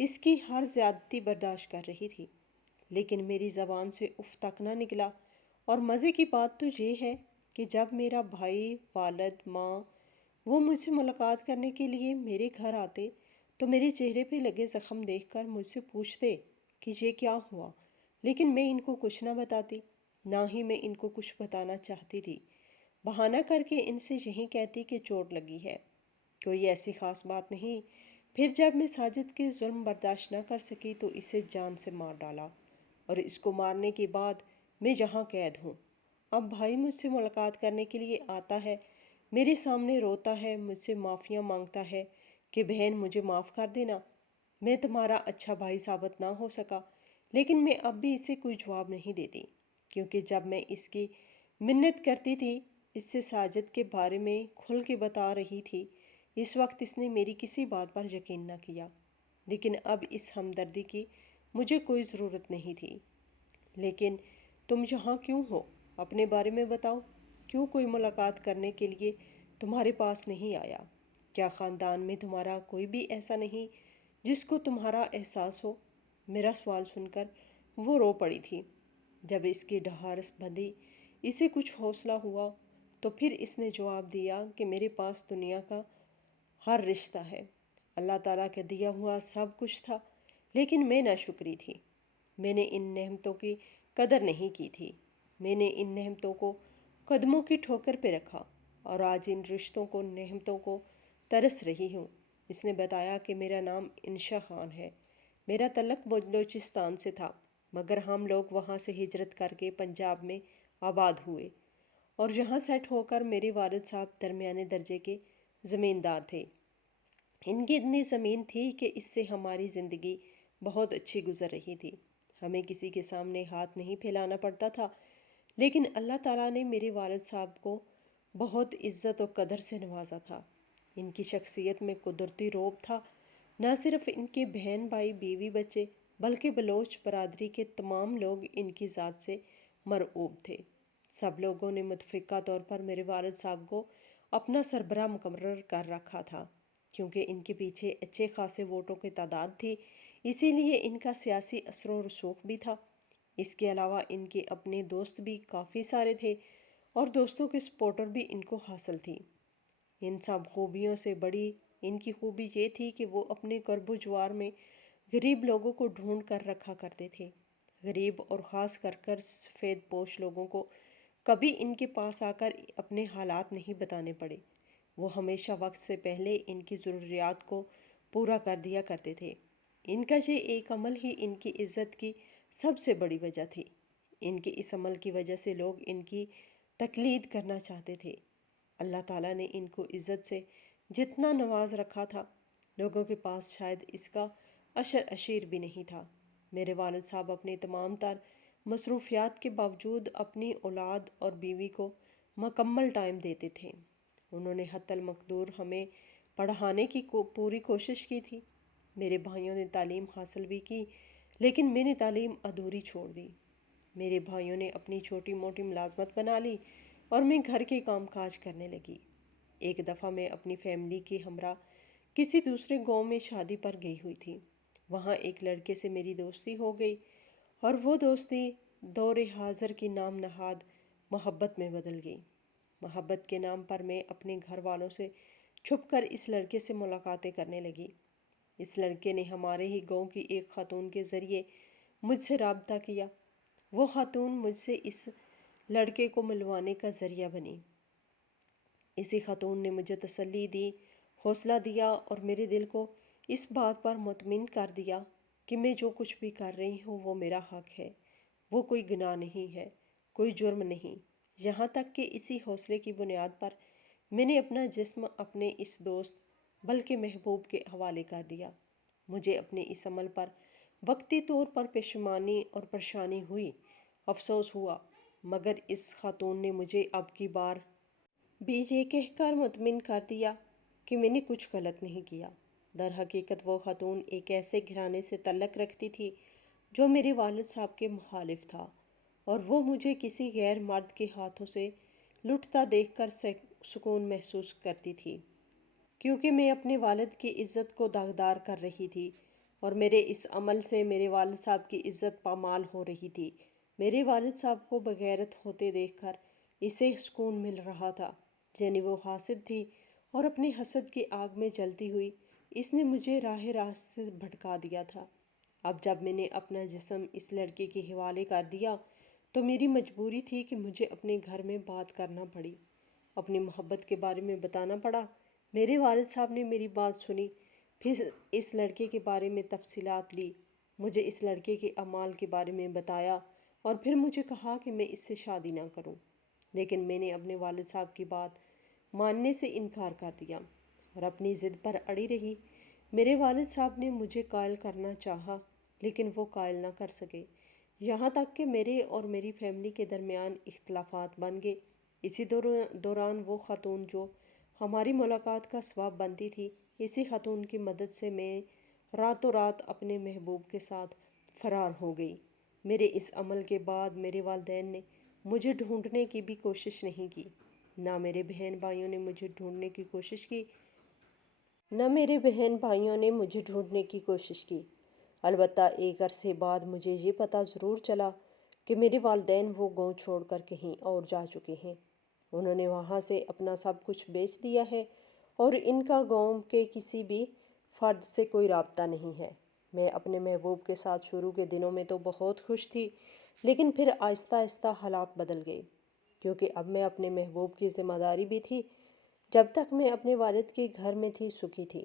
اس کی ہر زیادتی برداشت کر رہی تھی، لیکن میری زبان سے اف تک نہ نکلا۔ اور مزے کی بات تو یہ ہے کہ جب میرا بھائی، والد، ماں وہ مجھ سے ملاقات کرنے کے لیے میرے گھر آتے تو میرے چہرے پہ لگے زخم دیکھ کر مجھ سے پوچھتے کہ یہ کیا ہوا، لیکن میں ان کو کچھ نہ بتاتی، نہ ہی میں ان کو کچھ بتانا چاہتی تھی۔ بہانہ کر کے ان سے یہی کہتی کہ چوٹ لگی ہے، کوئی ایسی خاص بات نہیں۔ پھر جب میں ساجد کے ظلم برداشت نہ کر سکی تو اسے جان سے مار ڈالا، اور اس کو مارنے کے بعد میں یہاں قید ہوں۔ اب بھائی مجھ سے ملاقات کرنے کے لیے آتا ہے، میرے سامنے روتا ہے، مجھ سے معافیاں مانگتا ہے کہ بہن مجھے معاف کر دینا، میں تمہارا اچھا بھائی ثابت نہ ہو سکا، لیکن میں اب بھی اسے کوئی جواب نہیں دیتی، کیونکہ جب میں اس کی منت کرتی تھی، اس سے ساجد کے بارے میں کھل کے بتا رہی تھی، اس وقت اس نے میری کسی بات پر یقین نہ کیا۔ لیکن اب اس ہمدردی کی مجھے کوئی ضرورت نہیں تھی۔ لیکن تم یہاں کیوں ہو؟ اپنے بارے میں بتاؤ، کیوں کوئی ملاقات کرنے کے لیے تمہارے پاس نہیں آیا؟ کیا خاندان میں تمہارا کوئی بھی ایسا نہیں جس کو تمہارا احساس ہو؟ میرا سوال سن کر وہ رو پڑی تھی۔ جب اس کی ڈھارس بندھی اسے کچھ حوصلہ ہوا تو پھر اس نے جواب دیا کہ میرے پاس دنیا کا ہر رشتہ ہے، اللہ تعالیٰ کا دیا ہوا سب کچھ تھا، لیکن میں ناشکری تھی۔ میں نے ان نعمتوں کی قدر نہیں کی تھی، میں نے ان نعمتوں کو قدموں کی ٹھوکر پہ رکھا، اور آج ان رشتوں کو، نعمتوں کو ترس رہی ہوں۔ اس نے بتایا کہ میرا نام انشا خان ہے، میرا تعلق بلوچستان سے تھا، مگر ہم لوگ وہاں سے ہجرت کر کے پنجاب میں آباد ہوئے، اور یہاں سیٹ ہو کر میرے والد صاحب درمیانے درجے کے زمیندار تھے۔ ان کی اتنی زمین تھی کہ اس سے ہماری زندگی بہت اچھی گزر رہی تھی، ہمیں کسی کے سامنے ہاتھ نہیں پھیلانا پڑتا تھا، لیکن اللہ تعالیٰ نے میرے والد صاحب کو بہت عزت و قدر سے نوازا تھا۔ ان کی شخصیت میں قدرتی روب تھا، نہ صرف ان کے بہن بھائی بیوی بچے بلکہ بلوچ برادری کے تمام لوگ ان کی ذات سے مرعوب تھے۔ سب لوگوں نے متفقہ طور پر میرے والد صاحب کو اپنا سربراہ مقرر کر رکھا تھا، کیونکہ ان کے پیچھے اچھے خاصے ووٹوں کی تعداد تھی، اسی لیے ان کا سیاسی اثر و رسوخ بھی تھا۔ اس کے علاوہ ان کے اپنے دوست بھی کافی سارے تھے، اور دوستوں کے سپورٹر بھی ان کو حاصل تھی۔ ان سب خوبیوں سے بڑی ان کی خوبی یہ تھی کہ وہ اپنے قرب و جوار میں غریب لوگوں کو ڈھونڈ کر رکھا کرتے تھے۔ غریب اور خاص کر سفید پوش لوگوں کو کبھی ان کے پاس آ کر اپنے حالات نہیں بتانے پڑے، وہ ہمیشہ وقت سے پہلے ان کی ضروریات کو پورا کر دیا کرتے تھے۔ ان کا یہ ایک عمل ہی ان کی عزت کی سب سے بڑی وجہ تھی۔ ان کے اس عمل کی وجہ سے لوگ ان کی تقلید کرنا چاہتے تھے۔ اللہ تعالیٰ نے ان کو عزت سے جتنا نواز رکھا تھا، لوگوں کے پاس شاید اس کا عشر اشیر بھی نہیں تھا۔ میرے والد صاحب اپنے تمام تر مصروفیات کے باوجود اپنی اولاد اور بیوی کو مکمل ٹائم دیتے تھے۔ انہوں نے حتی المقدور ہمیں پڑھانے کی پوری کوشش کی تھی۔ میرے بھائیوں نے تعلیم حاصل بھی کی، لیکن میں نے تعلیم ادھوری چھوڑ دی۔ میرے بھائیوں نے اپنی چھوٹی موٹی ملازمت بنا لی، اور میں گھر کے کام کاج کرنے لگی۔ ایک دفعہ میں اپنی فیملی کے ہمراہ کسی دوسرے گاؤں میں شادی پر گئی ہوئی تھی۔ وہاں ایک لڑکے سے میری دوستی ہو گئی، اور وہ دوستی دور حاضر کی نام نہاد محبت میں بدل گئی۔ محبت کے نام پر میں اپنے گھر والوں سے چھپ کر اس لڑکے سے ملاقاتیں کرنے لگی۔ اس لڑکے نے ہمارے ہی گاؤں کی ایک خاتون کے ذریعے مجھ سے رابطہ کیا۔ وہ خاتون مجھ سے اس لڑکے کو ملوانے کا ذریعہ بنی۔ اسی خاتون نے مجھے تسلی دی، حوصلہ دیا، اور میرے دل کو اس بات پر مطمئن کر دیا کہ میں جو کچھ بھی کر رہی ہوں وہ میرا حق ہے، وہ کوئی گناہ نہیں ہے، کوئی جرم نہیں۔ یہاں تک کہ اسی حوصلے کی بنیاد پر میں نے اپنا جسم اپنے اس دوست بلکہ محبوب کے حوالے کر دیا۔ مجھے اپنے اس عمل پر وقتی طور پر پشیمانی اور پریشانی ہوئی، افسوس ہوا، مگر اس خاتون نے مجھے اب کی بار بھی یہ کہہ کر مطمئن کر دیا کہ میں نے کچھ غلط نہیں کیا۔ در حقیقت وہ خاتون ایک ایسے گھرانے سے تعلق رکھتی تھی جو میرے والد صاحب کے مخالف تھا، اور وہ مجھے کسی غیر مرد کے ہاتھوں سے لٹتا دیکھ کر سکون محسوس کرتی تھی، کیونکہ میں اپنے والد کی عزت کو داغدار کر رہی تھی۔ اور میرے اس عمل سے میرے والد صاحب کی عزت پامال ہو رہی تھی۔ میرے والد صاحب کو بغیرت ہوتے دیکھ کر اسے سکون مل رہا تھا، یعنی وہ حاسد تھی اور اپنی حسد کی آگ میں جلتی ہوئی اس نے مجھے راہ راست سے بھٹکا دیا تھا۔ اب جب میں نے اپنا جسم اس لڑکے کے حوالے کر دیا تو میری مجبوری تھی کہ مجھے اپنے گھر میں بات کرنا پڑی، اپنی محبت کے بارے میں بتانا پڑا۔ میرے والد صاحب نے میری بات سنی، پھر اس لڑکے کے بارے میں تفصیلات لی، مجھے اس لڑکے کے اعمال کے بارے میں بتایا اور پھر مجھے کہا کہ میں اس سے شادی نہ کروں۔ لیکن میں نے اپنے والد صاحب کی بات ماننے سے انکار کر دیا اور اپنی ضد پر اڑی رہی۔ میرے والد صاحب نے مجھے قائل کرنا چاہا لیکن وہ قائل نہ کر سکے، یہاں تک کہ میرے اور میری فیملی کے درمیان اختلافات بن گئے۔ اسی دوران وہ خاتون جو ہماری ملاقات کا سبب بنتی تھی، اسی خاتون کی مدد سے میں راتوں رات اپنے محبوب کے ساتھ فرار ہو گئی۔ میرے اس عمل کے بعد میرے والدین نے مجھے ڈھونڈنے کی بھی کوشش نہیں کی، نہ میرے بہن بھائیوں نے مجھے ڈھونڈنے کی کوشش کی البتہ ایک عرصے بعد مجھے یہ پتہ ضرور چلا کہ میرے والدین وہ گاؤں چھوڑ کر کہیں اور جا چکے ہیں۔ انہوں نے وہاں سے اپنا سب کچھ بیچ دیا ہے اور ان کا گاؤں کے کسی بھی فرد سے کوئی رابطہ نہیں ہے۔ میں اپنے محبوب کے ساتھ شروع کے دنوں میں تو بہت خوش تھی، لیکن پھر آہستہ آہستہ حالات بدل گئے، کیونکہ اب میں اپنے محبوب کی ذمہ داری بھی تھی۔ جب تک میں اپنے والد کے گھر میں تھی سکھی تھی،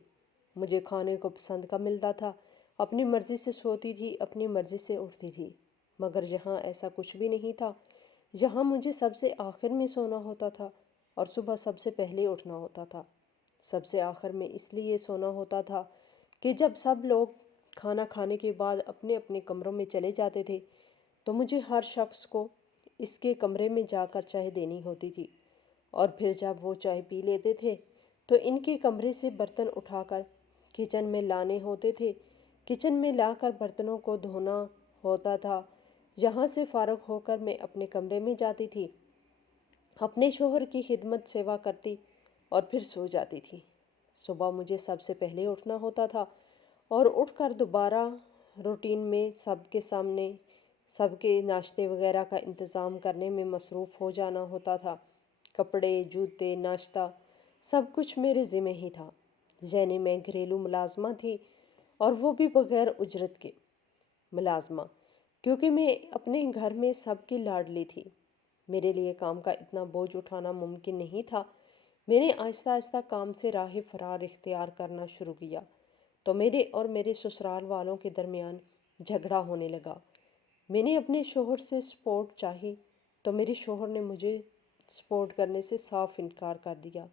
مجھے کھانے کو پسند کا ملتا تھا، اپنی مرضی سے سوتی تھی، اپنی مرضی سے اٹھتی تھی۔ مگر یہاں ایسا کچھ بھی نہیں تھا، یہاں مجھے سب سے آخر میں سونا ہوتا تھا اور صبح سب سے پہلے اٹھنا ہوتا تھا۔ سب سے آخر میں اس لیے سونا ہوتا تھا کہ جب سب لوگ کھانا کھانے کے بعد اپنے اپنے کمروں میں چلے جاتے تھے تو مجھے ہر شخص کو اس کے کمرے میں جا کر چائے دینی ہوتی تھی، اور پھر جب وہ چائے پی لیتے تھے تو ان کے کمرے سے برتن اٹھا کر کچن میں لانے ہوتے تھے، کچن میں لا کر برتنوں کو دھونا ہوتا تھا۔ یہاں سے فارغ ہو کر میں اپنے کمرے میں جاتی تھی، اپنے شوہر کی خدمت سیوا کرتی اور پھر سو جاتی تھی۔ صبح مجھے سب سے پہلے اٹھنا ہوتا تھا اور اٹھ کر دوبارہ روٹین میں سب کے سامنے سب کے ناشتے وغیرہ کا انتظام کرنے میں مصروف ہو جانا ہوتا تھا۔ کپڑے، جوتے، ناشتہ سب کچھ میرے ذمہ ہی تھا، یعنی میں گھریلو ملازمہ تھی، اور وہ بھی بغیر اجرت کے ملازمہ، کیونکہ میں اپنے گھر میں سب کی لاڈلی تھی۔ میرے لیے کام کا اتنا بوجھ اٹھانا ممکن نہیں تھا۔ میں نے آہستہ آہستہ کام سے راہ فرار اختیار کرنا شروع کیا تو میرے اور میرے سسرال والوں کے درمیان جھگڑا ہونے لگا۔ میں نے اپنے شوہر سے سپورٹ چاہی تو میرے شوہر نے مجھے سپورٹ کرنے سے صاف انکار کر دیا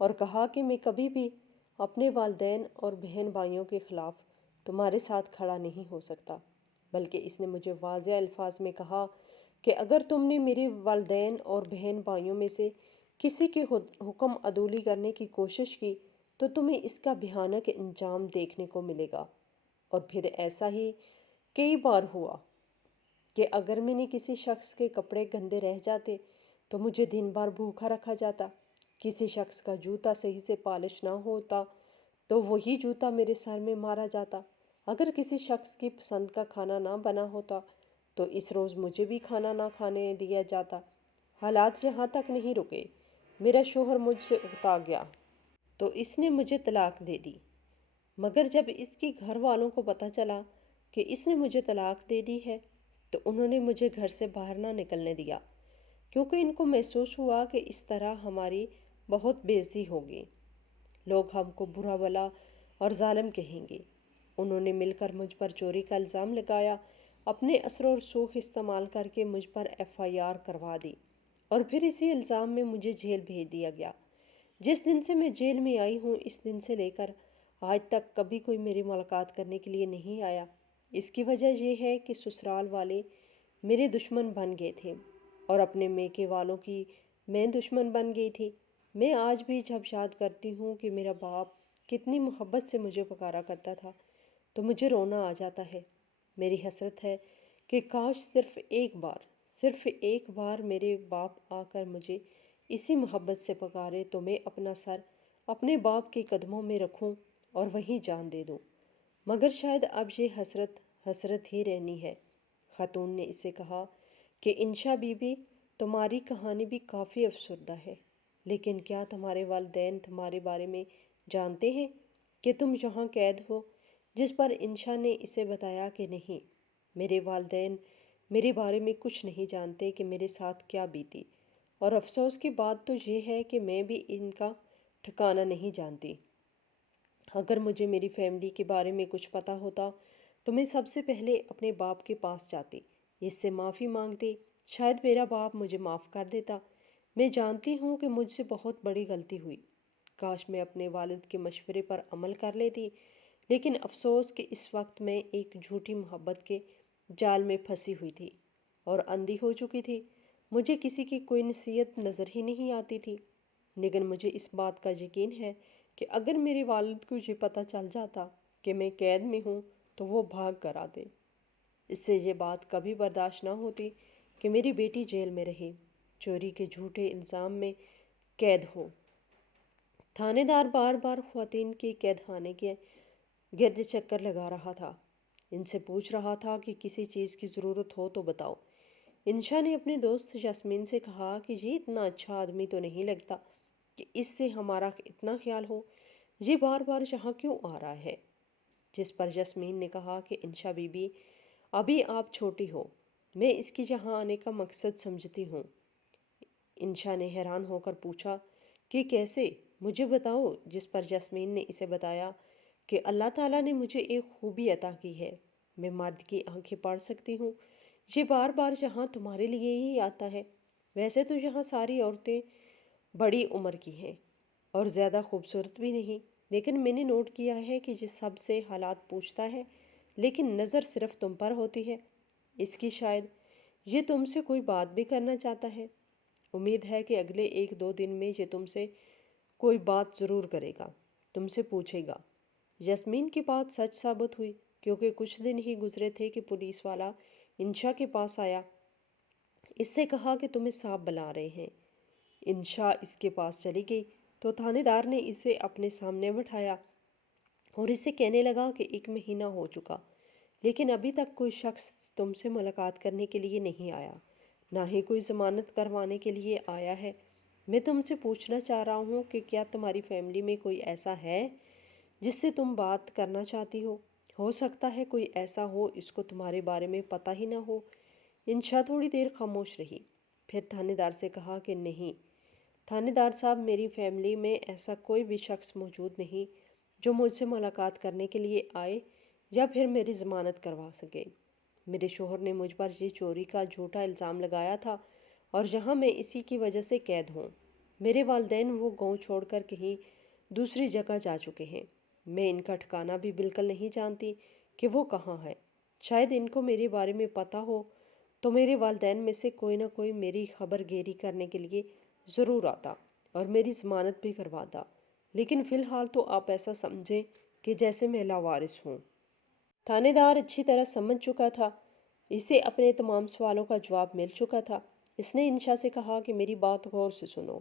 اور کہا کہ میں کبھی بھی اپنے والدین اور بہن بھائیوں کے خلاف تمہارے ساتھ کھڑا نہیں ہو سکتا، بلکہ اس نے مجھے واضح الفاظ میں کہا کہ اگر تم نے میرے والدین اور بہن بھائیوں میں سے کسی کے حکم عدولی کرنے کی کوشش کی تو تمہیں اس کا بھیانک انجام دیکھنے کو ملے گا۔ اور پھر ایسا ہی کئی بار ہوا کہ اگر میں نے کسی شخص کے کپڑے گندے رہ جاتے تو مجھے دن بھر بھوکا رکھا جاتا، کسی شخص کا جوتا صحیح سے پالش نہ ہوتا تو وہی جوتا میرے سر میں مارا جاتا، اگر کسی شخص کی پسند کا کھانا نہ بنا ہوتا تو اس روز مجھے بھی کھانا نہ کھانے دیا جاتا۔ حالات یہاں تک نہیں رکے، میرا شوہر مجھ سے اکتا گیا تو اس نے مجھے طلاق دے دی۔ مگر جب اس کے گھر والوں کو پتہ چلا کہ اس نے مجھے طلاق دے دی ہے تو انہوں نے مجھے گھر سے باہر نہ نکلنے دیا، کیونکہ ان کو محسوس ہوا کہ اس طرح ہماری بہت بے عزتی ہوگی، لوگ ہم کو برا بھلا اور ظالم کہیں گے۔ انہوں نے مل کر مجھ پر چوری کا الزام لگایا، اپنے اثر و رسوخ استعمال کر کے مجھ پر FIR کروا دی اور پھر اسی الزام میں مجھے جیل بھیج دیا گیا۔ جس دن سے میں جیل میں آئی ہوں اس دن سے لے کر آج تک کبھی کوئی میری ملاقات کرنے کے لیے نہیں آیا۔ اس کی وجہ یہ ہے کہ سسرال والے میرے دشمن بن گئے تھے اور اپنے میکے والوں کی میں دشمن بن گئی تھی۔ میں آج بھی جب یاد کرتی ہوں کہ میرا باپ کتنی محبت سے مجھے پکارا کرتا تھا تو مجھے رونا آ جاتا ہے۔ میری حسرت ہے کہ کاش صرف ایک بار میرے باپ آ کر مجھے اسی محبت سے پکارے تو میں اپنا سر اپنے باپ کے قدموں میں رکھوں اور وہیں جان دے دوں۔ مگر شاید اب یہ حسرت حسرت ہی رہنی ہے۔ خاتون نے اسے کہا کہ انشا بی بی، تمہاری کہانی بھی کافی افسردہ ہے، لیکن کیا تمہارے والدین تمہارے بارے میں جانتے ہیں کہ تم یہاں قید ہو؟ جس پر انشا نے اسے بتایا کہ نہیں، میرے والدین میرے بارے میں کچھ نہیں جانتے کہ میرے ساتھ کیا بیتی، اور افسوس کی بات تو یہ ہے کہ میں بھی ان کا ٹھکانہ نہیں جانتی۔ اگر مجھے میری فیملی کے بارے میں کچھ پتہ ہوتا تو میں سب سے پہلے اپنے باپ کے پاس جاتی، اس سے معافی مانگتی۔ شاید میرا باپ مجھے معاف کر دیتا۔ میں جانتی ہوں کہ مجھ سے بہت بڑی غلطی ہوئی، کاش میں اپنے والد کے مشورے پر عمل کر لیتی، لیکن افسوس کہ اس وقت میں ایک جھوٹی محبت کے جال میں پھنسی ہوئی تھی اور اندھی ہو چکی تھی۔ مجھے کسی کی کوئی نصیحت نظر ہی نہیں آتی تھی، لیکن مجھے اس بات کا یقین ہے کہ اگر میرے والد کو یہ پتہ چل جاتا کہ میں قید میں ہوں تو وہ بھاگ کر آتے۔ اس سے یہ بات کبھی برداشت نہ ہوتی کہ میری بیٹی جیل میں رہے، چوری کے جھوٹے الزام میں قید ہو۔ تھانے دار بار بار خواتین کے قید خانے کے گرد چکر لگا رہا تھا، ان سے پوچھ رہا تھا کہ کسی چیز کی ضرورت ہو تو بتاؤ۔ انشا نے اپنے دوست یاسمین سے کہا کہ یہ اتنا اچھا آدمی تو نہیں لگتا کہ اس سے ہمارا اتنا خیال ہو، یہ بار بار یہاں کیوں آ رہا ہے؟ جس پر یاسمین نے کہا کہ انشا بی بی، ابھی آپ چھوٹی ہو، میں اس کی یہاں آنے کا مقصد سمجھتی ہوں۔ انشا نے حیران ہو کر پوچھا کہ کیسے؟ مجھے بتاؤ۔ جس پر یاسمین نے اسے بتایا کہ اللہ تعالیٰ نے مجھے ایک خوبی عطا کی ہے، میں مرد کی آنکھیں پڑھ سکتی ہوں۔ یہ بار بار یہاں تمہارے لیے ہی آتا ہے۔ ویسے تو یہاں ساری عورتیں بڑی عمر کی ہیں اور زیادہ خوبصورت بھی نہیں، لیکن میں نے نوٹ کیا ہے کہ یہ سب سے حالات پوچھتا ہے، لیکن نظر صرف تم پر ہوتی ہے۔ اس کی شاید یہ تم سے کوئی بات بھی کرنا چاہتا ہے۔ امید ہے کہ اگلے 1-2 دن میں یہ تم سے کوئی بات ضرور کرے گا، تم سے پوچھے گا۔ یاسمین کی بات سچ ثابت ہوئی، کیونکہ کچھ دن ہی گزرے تھے کہ پولیس والا انشا کے پاس آیا۔ اس سے کہا کہ تمہیں صاحب بلا رہے ہیں۔ انشا اس کے پاس چلی گئی تو تھانے دار نے اسے اپنے سامنے بٹھایا اور اسے کہنے لگا کہ 1 مہینہ ہو چکا، لیکن ابھی تک کوئی شخص تم سے ملاقات کرنے کے لیے نہیں آیا، نہ ہی کوئی ضمانت کروانے کے لیے آیا ہے۔ میں تم سے پوچھنا چاہ رہا ہوں کہ کیا تمہاری فیملی میں کوئی ایسا ہے جس سے تم بات کرنا چاہتی ہو؟ ہو سکتا ہے کوئی ایسا ہو اس کو تمہارے بارے میں پتہ ہی نہ ہو۔ انشا تھوڑی دیر خاموش رہی، پھر تھانے دار سے کہا کہ نہیں تھانے دار صاحب، میری فیملی میں ایسا کوئی بھی شخص موجود نہیں جو مجھ سے ملاقات کرنے کے لیے آئے یا پھر میری ضمانت کروا سکے۔ میرے شوہر نے مجھ پر یہ چوری کا جھوٹا الزام لگایا تھا اور یہاں میں اسی کی وجہ سے قید ہوں۔ میرے والدین وہ گاؤں چھوڑ کر کہیں دوسری جگہ جا چکے ہیں۔ میں ان کا ٹھکانہ بھی بالکل نہیں جانتی کہ وہ کہاں ہے۔ شاید ان کو میرے بارے میں پتہ ہو تو میرے والدین میں سے کوئی نہ کوئی میری خبر گیری کرنے کے لیے ضرور آتا اور میری ضمانت بھی کرواتا، لیکن فی الحال تو آپ ایسا سمجھیں کہ جیسے میں لاوارث ہوں۔ تھانے دار اچھی طرح سمجھ چکا تھا، اسے اپنے تمام سوالوں کا جواب مل چکا تھا۔ اس نے انشا سے کہا کہ میری بات غور سے سنو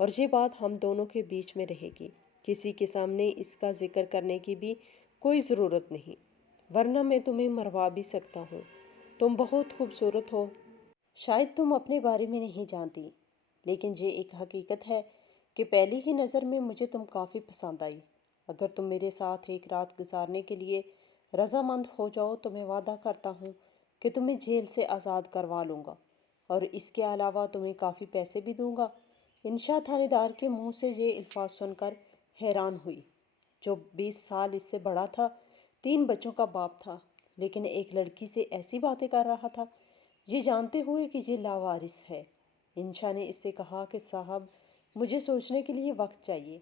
اور یہ بات ہم دونوں کے بیچ میں رہے گی، کسی کے سامنے اس کا ذکر کرنے کی بھی کوئی ضرورت نہیں، ورنہ میں تمہیں مروا بھی سکتا ہوں۔ تم بہت خوبصورت ہو، شاید تم اپنے بارے میں نہیں جانتی، لیکن یہ ایک حقیقت ہے کہ پہلی ہی نظر میں مجھے تم کافی پسند آئی۔ اگر تم میرے ساتھ ایک رات گزارنے کے لیے رضامند ہو جاؤ تو میں وعدہ کرتا ہوں کہ تمہیں جیل سے آزاد کروا لوں گا، اور اس کے علاوہ تمہیں کافی پیسے بھی دوں گا۔ انشا تھانے دار کے منہ سے یہ الفاظ سن کر حیران ہوئی، جو 20 سال اس سے بڑا تھا، 3 بچوں کا باپ تھا، لیکن ایک لڑکی سے ایسی باتیں کر رہا تھا، یہ جانتے ہوئے کہ یہ لاوارث ہے۔ انشا نے اس سے کہا کہ صاحب، مجھے سوچنے کے لیے وقت چاہیے،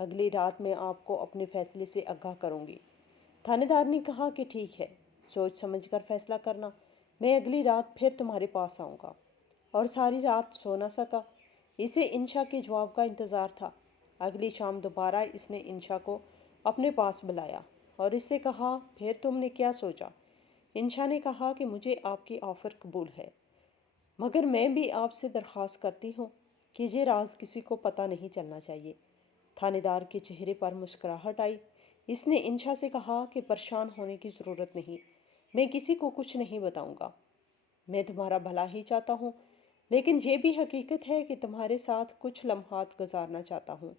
اگلی رات میں آپ کو اپنے فیصلے سے آگاہ کروں گی۔ تھانے دار نے کہا کہ ٹھیک ہے، سوچ سمجھ کر فیصلہ کرنا، میں اگلی رات پھر تمہارے پاس آؤں گا۔ اور ساری رات سو نہ سکا، اسے انشا کے جواب کا انتظار تھا۔ اگلی شام دوبارہ اس نے انشا کو اپنے پاس بلایا اور اس سے کہا پھر تم نے کیا سوچا؟ انشا نے کہا کہ مجھے آپ کی آفر قبول ہے، مگر میں بھی آپ سے درخواست کرتی ہوں کہ یہ راز کسی کو پتہ نہیں چلنا چاہیے۔ تھانے دار کے چہرے پر مسکراہٹ آئی، اس نے انشا سے کہا کہ پریشان ہونے کی ضرورت نہیں، میں کسی کو کچھ نہیں بتاؤں گا۔ میں تمہارا بھلا ہی چاہتا ہوں، لیکن یہ بھی حقیقت ہے کہ تمہارے ساتھ کچھ لمحات گزارنا چاہتا ہوں۔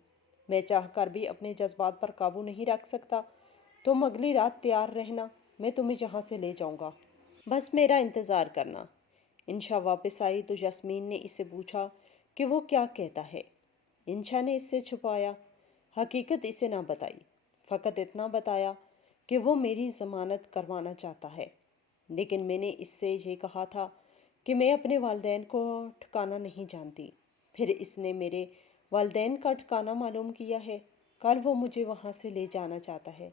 میں چاہ کر بھی اپنے جذبات پر قابو نہیں رکھ سکتا۔ تم اگلی رات تیار رہنا، میں تمہیں یہاں سے لے جاؤں گا۔ بس میرا انتظار کرنا۔ انشا واپس آئی تو یاسمین نے اس سے پوچھا کہ وہ کیا کہتا ہے۔ انشا نے اس سے چھپایا حقیقت اسے نہ بتائی، فقط اتنا بتایا کہ وہ میری ضمانت کروانا چاہتا ہے، لیکن میں نے اس سے یہ کہا تھا کہ میں اپنے والدین کو ٹھکانا نہیں جانتی۔ پھر اس نے میرے والدین کا ٹھکانا معلوم کیا ہے، کل وہ مجھے وہاں سے لے جانا چاہتا ہے۔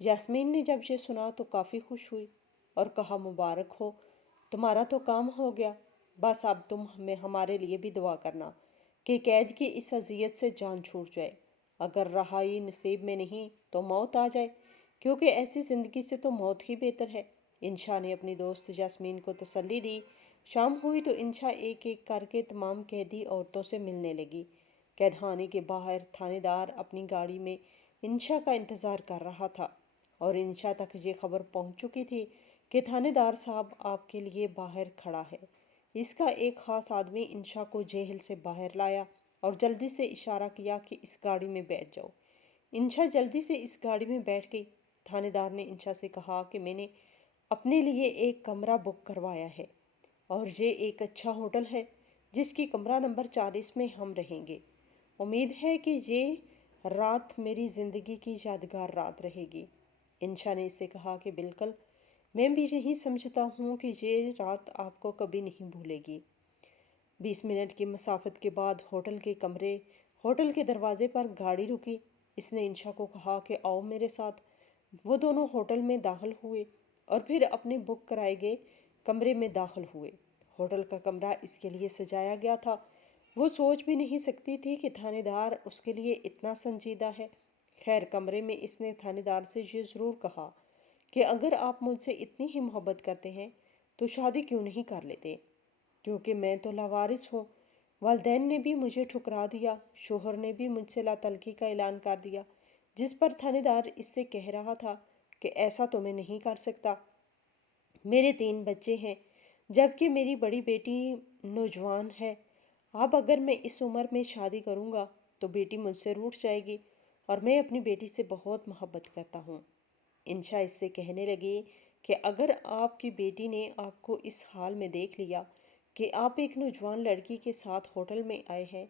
یاسمین نے جب یہ سنا تو کافی خوش ہوئی اور کہا مبارک ہو، تمہارا تو کام ہو گیا، بس اب تم ہمارے لیے بھی دعا کرنا کہ قید کی اس اذیت سے جان چھوٹ جائے، اگر رہائی نصیب میں نہیں تو موت آ جائے، کیونکہ ایسی زندگی سے تو موت ہی بہتر ہے۔ انشا نے اپنی دوست یاسمین کو تسلی دی۔ شام ہوئی تو انشا ایک ایک کر کے تمام قیدی عورتوں سے ملنے لگی۔ قید خانے کے باہر تھانے دار اپنی گاڑی میں انشا کا انتظار کر رہا تھا، اور انشا تک یہ خبر پہنچ چکی تھی کہ تھانے دار صاحب آپ کے لیے باہر کھڑا ہے۔ اس کا ایک خاص آدمی انشا کو جیل سے باہر لایا اور جلدی سے اشارہ کیا کہ اس گاڑی میں بیٹھ جاؤ۔ انشا جلدی سے اس گاڑی میں بیٹھ گئی۔ تھانے دار نے انشا سے کہا کہ میں نے اپنے لیے ایک کمرہ بک کروایا ہے، اور یہ ایک اچھا ہوٹل ہے جس کی کمرہ نمبر 40 میں ہم رہیں گے۔ امید ہے کہ یہ رات میری زندگی کی یادگار رات رہے گی۔ انشا نے اس سے کہا کہ بالکل، میں بھی یہی سمجھتا ہوں کہ یہ رات آپ کو کبھی نہیں بھولے گی۔ 20 منٹ کی مسافت کے بعد ہوٹل کے دروازے پر گاڑی رکی۔ اس نے انشا کو کہا کہ آؤ میرے ساتھ۔ وہ دونوں ہوٹل میں داخل ہوئے اور پھر اپنے بک کرائے گئے کمرے میں داخل ہوئے۔ ہوٹل کا کمرہ اس کے لیے سجایا گیا تھا۔ وہ سوچ بھی نہیں سکتی تھی کہ تھانے دار اس کے لیے اتنا سنجیدہ ہے۔ خیر، کمرے میں اس نے تھانے دار سے یہ ضرور کہا کہ اگر آپ مجھ سے اتنی ہی محبت کرتے ہیں تو شادی کیوں نہیں کر لیتے، کیونکہ میں تو لاوارث ہوں۔ والدین نے بھی مجھے ٹھکرا دیا، شوہر نے بھی مجھ سے لا تعلقی کا اعلان کر دیا، جس پر تھانے دار اس سے کہہ رہا تھا کہ ایسا تو میں نہیں کر سکتا۔ میرے 3 بچے ہیں، جبکہ میری بڑی بیٹی نوجوان ہے۔ اب اگر میں اس عمر میں شادی کروں گا تو بیٹی مجھ سے روٹھ جائے گی، اور میں اپنی بیٹی سے بہت محبت کرتا ہوں۔ انشا اس سے کہنے لگی کہ اگر آپ کی بیٹی نے آپ کو اس حال میں دیکھ لیا کہ آپ ایک نوجوان لڑکی کے ساتھ ہوٹل میں آئے ہیں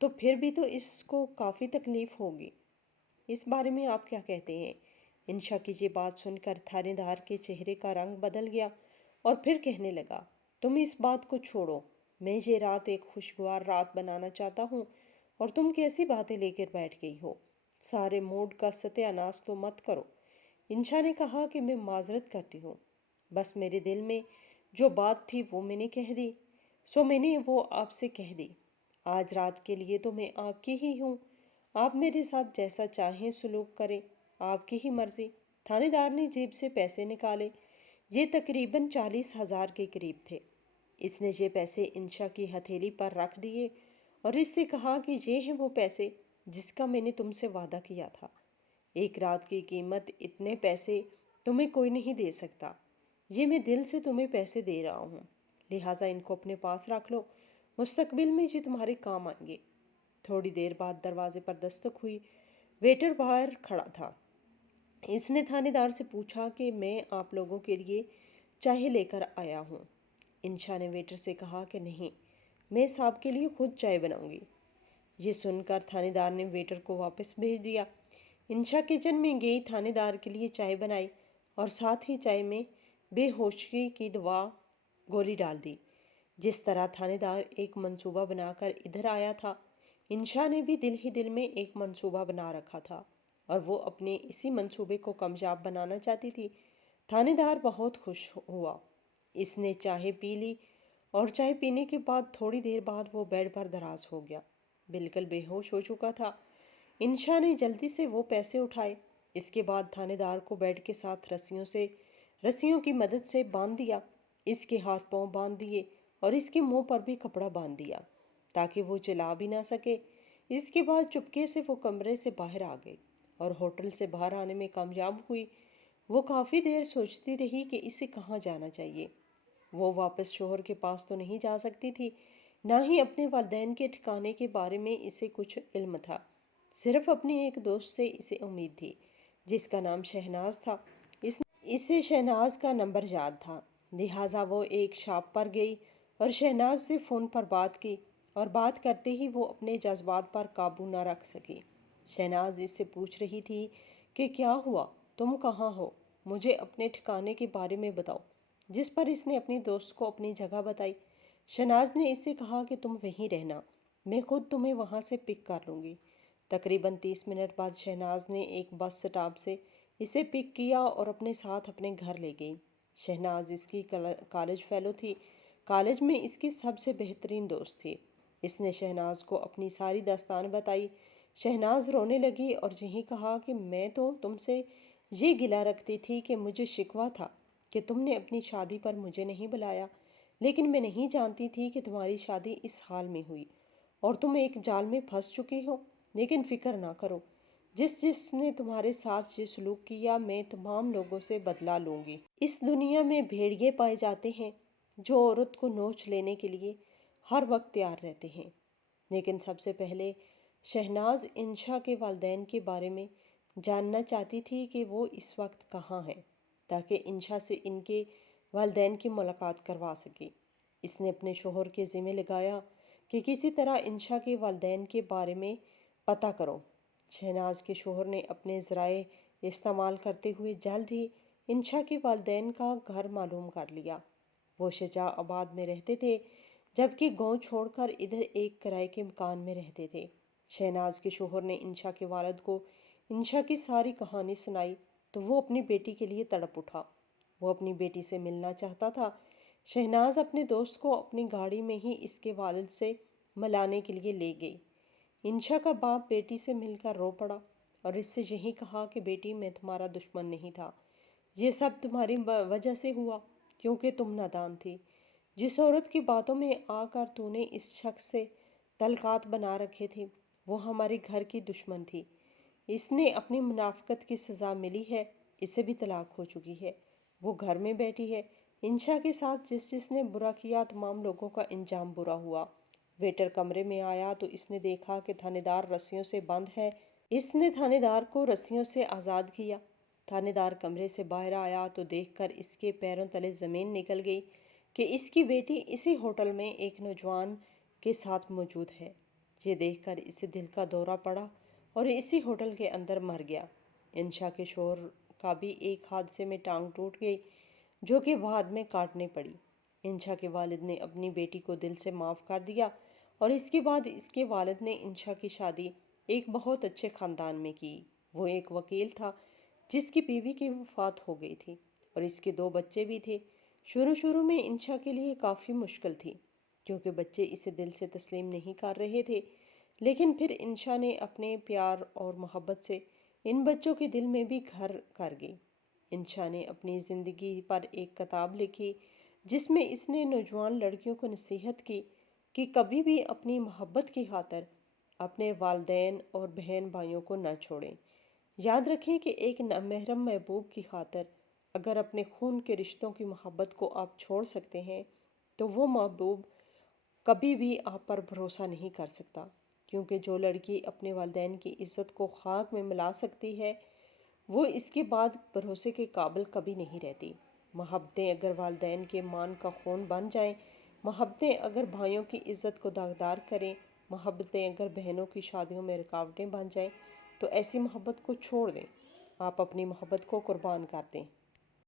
تو پھر بھی تو اس کو کافی تکلیف ہوگی۔ اس بارے میں آپ کیا کہتے ہیں؟ انشا کی یہ بات سن کر تھانے دار کے چہرے کا رنگ بدل گیا اور پھر کہنے لگا، تم اس بات کو چھوڑو، میں یہ رات ایک خوشگوار رات بنانا چاہتا ہوں اور تم کیسی باتیں لے کر بیٹھ گئی ہو؟ سارے موڈ کا ستیہ ناش تو مت کرو۔ انشا نے کہا کہ میں معذرت کرتی ہوں، بس میرے دل میں جو بات تھی وہ میں نے کہہ دی، سو میں نے وہ آپ سے کہہ دی۔ آج رات کے لیے تو میں آپ کی ہی ہوں، آپ میرے ساتھ جیسا چاہیں سلوک کریں، آپ کی ہی مرضی۔ تھانے دار نے جیب سے پیسے نکالے، یہ تقریباً 40,000 کے قریب تھے۔ اس نے یہ پیسے انشا کی ہتھیلی پر رکھ دیے اور اس سے کہا کہ یہ ہیں وہ پیسے جس کا میں نے تم سے وعدہ کیا تھا۔ ایک رات کی قیمت اتنے پیسے تمہیں کوئی نہیں دے سکتا۔ یہ میں دل سے تمہیں پیسے دے رہا ہوں، لہٰذا ان کو اپنے پاس رکھ لو، مستقبل میں یہ تمہارے کام آئیں گے۔ تھوڑی دیر بعد دروازے پر دستک ہوئی۔ ویٹر باہر کھڑا تھا۔ اس نے تھانے دار سے پوچھا کہ میں آپ لوگوں کے لیے چائے لے کر آیا ہوں۔ انشا نے ویٹر سے کہا کہ نہیں، میں صاحب کے لیے خود چائے بناؤں گی۔ یہ سن کر تھانے دار نے ویٹر کو واپس بھیج دیا۔ انشا کچن میں گئی، تھانے دار کے لیے چائے بنائی اور ساتھ ہی چائے میں بے ہوشی کی دوا گولی ڈال دی۔ جس طرح تھانے دار ایک منصوبہ بنا کر ادھر آیا تھا، انشا نے بھی دل ہی دل میں ایک منصوبہ بنا رکھا تھا اور وہ اپنے اسی منصوبے کو کامیاب بنانا چاہتی تھی۔ تھانے دار بہت خوش ہوا۔ اس نے چائے پی لی اور چائے پینے کے بعد تھوڑی دیر بعد وہ بیڈ پر دراز ہو گیا، بالکل بے ہوش ہو چکا تھا۔ انشا نے جلدی سے وہ پیسے اٹھائے۔ اس کے بعد تھانے دار کو بیڈ کے ساتھ رسیوں کی مدد سے باندھ دیا، اس کے ہاتھ پاؤں باندھ دیے اور اس کے منہ پر بھی کپڑا باندھ دیا تاکہ وہ چلا بھی نہ سکے۔ اس کے بعد چپکے سے وہ کمرے سے باہر آ گئی اور ہوٹل سے باہر آنے میں کامیاب ہوئی۔ وہ کافی دیر سوچتی رہی کہ اسے کہاں جانا چاہیے۔ وہ واپس شوہر کے پاس تو نہیں جا سکتی تھی، نہ ہی اپنے والدین کے ٹھکانے کے بارے میں اسے کچھ علم تھا۔ صرف اپنی ایک دوست سے اسے امید تھی، جس کا نام شہناز تھا۔ اسے شہناز کا نمبر یاد تھا، لہٰذا وہ ایک شاپ پر گئی اور شہناز سے فون پر بات کی، اور بات کرتے ہی وہ اپنے جذبات پر قابو نہ رکھ سکی۔ شہناز اس سے پوچھ رہی تھی کہ کیا ہوا، تم کہاں ہو، مجھے اپنے ٹھکانے کے بارے میں بتاؤ، جس پر اس نے اپنی دوست کو اپنی جگہ بتائی۔ شہناز نے اس سے کہا کہ تم وہیں رہنا، میں خود تمہیں وہاں سے پک کر لوں گی۔ تقریباً 30 منٹ بعد شہناز نے ایک بس سٹاپ سے اسے پک کیا اور اپنے ساتھ اپنے گھر لے گئی۔ شہناز اس کی کالج فیلو تھی، کالج میں اس کی سب سے بہترین دوست تھی۔ اس نے شہناز کو اپنی ساری داستان بتائی۔ شہناز رونے لگی اور یہی کہا کہ میں تو تم سے یہ گلہ رکھتی تھی کہ مجھے شکوہ تھا کہ تم نے اپنی شادی پر مجھے نہیں بلایا، لیکن میں نہیں جانتی تھی کہ تمہاری شادی اس حال میں ہوئی اور تم ایک جال میں پھنس چکی ہو۔ لیکن فکر نہ کرو، جس نے تمہارے ساتھ یہ سلوک کیا، میں تمام لوگوں سے بدلہ لوں گی۔ اس دنیا میں بھیڑیے پائے جاتے ہیں جو عورت کو نوچ لینے کے لیے ہر وقت تیار رہتے ہیں، لیکن سب سے پہلے شہناز انشا کے والدین کے بارے میں جاننا چاہتی تھی کہ وہ اس وقت کہاں ہیں، تاکہ انشا سے ان کے والدین کی ملاقات کروا سکے۔ اس نے اپنے شوہر کے ذمہ لگایا کہ کسی طرح انشا کے والدین کے بارے میں پتہ کرو۔ شہناز کے شوہر نے اپنے ذرائع استعمال کرتے ہوئے جلد ہی انشا کے والدین کا گھر معلوم کر لیا۔ وہ شجاع آباد میں رہتے تھے، جبکہ گاؤں چھوڑ کر ادھر ایک کرائے کے مکان میں رہتے تھے۔ شہناز کے شوہر نے انشا کے والد کو انشا کی ساری کہانی سنائی تو وہ اپنی بیٹی کے لیے تڑپ اٹھا۔ وہ اپنی بیٹی سے ملنا چاہتا تھا۔ شہناز اپنے دوست کو اپنی گاڑی میں ہی اس کے والد سے ملانے کے لیے لے گئی۔ انشا کا باپ بیٹی سے مل کر رو پڑا اور اس سے یہی کہا کہ بیٹی، میں تمہارا دشمن نہیں تھا، یہ سب تمہاری وجہ سے ہوا، کیونکہ تم نادان تھی۔ جس عورت کی باتوں میں آ کر تو نے اس شخص سے تعلقات بنا رکھے تھے، وہ ہمارے گھر کی دشمن تھی۔ اس نے اپنی منافقت کی سزا ملی ہے، اسے بھی طلاق ہو چکی ہے، وہ گھر میں بیٹھی ہے۔ انشا کے ساتھ جس نے برا کیا، تمام لوگوں کا انجام برا ہوا۔ ویٹر کمرے میں آیا تو اس نے دیکھا کہ تھانے دار رسیوں سے بند ہے۔ اس نے تھانے دار کو رسیوں سے آزاد کیا۔ تھانے دار کمرے سے باہر آیا تو دیکھ کر اس کے پیروں تلے زمین نکل گئی کہ اس کی بیٹی اسی ہوٹل میں ایک نوجوان کے ساتھ موجود ہے۔ یہ دیکھ کر اسے دل کا دورہ پڑا اور اسی ہوٹل کے اندر مر گیا۔ انشا کے شوہر کا بھی ایک حادثے میں ٹانگ ٹوٹ گئی، جو کہ بعد میں کاٹنے پڑی۔ انشا کے والد نے اپنی بیٹی کو دل سے معاف کر دیا اور اس کے بعد اس کے والد نے انشا کی شادی ایک بہت اچھے خاندان میں کی۔ وہ ایک وکیل تھا جس کی بیوی کی وفات ہو گئی تھی اور اس کے 2 بچے بھی تھے۔ شروع میں انشا کے لیے کافی مشکل تھی، کیونکہ بچے اسے دل سے تسلیم نہیں کر رہے تھے، لیکن پھر انشا نے اپنے پیار اور محبت سے ان بچوں کے دل میں بھی گھر کر گئی۔ انشا نے اپنی زندگی پر ایک کتاب لکھی جس میں اس نے نوجوان لڑکیوں کو نصیحت کی کہ کبھی بھی اپنی محبت کی خاطر اپنے والدین اور بہن بھائیوں کو نہ چھوڑیں۔ یاد رکھیں کہ ایک نامحرم محبوب کی خاطر اگر اپنے خون کے رشتوں کی محبت کو آپ چھوڑ سکتے ہیں تو وہ محبوب کبھی بھی آپ پر بھروسہ نہیں کر سکتا، کیونکہ جو لڑکی اپنے والدین کی عزت کو خاک میں ملا سکتی ہے وہ اس کے بعد بھروسے کے قابل کبھی نہیں رہتی۔ محبتیں اگر والدین کے مان کا خون بن جائیں، محبتیں اگر بھائیوں کی عزت کو داغدار کریں، محبتیں اگر بہنوں کی شادیوں میں رکاوٹیں بن جائیں، تو ایسی محبت کو چھوڑ دیں۔ آپ اپنی محبت کو قربان کر دیں۔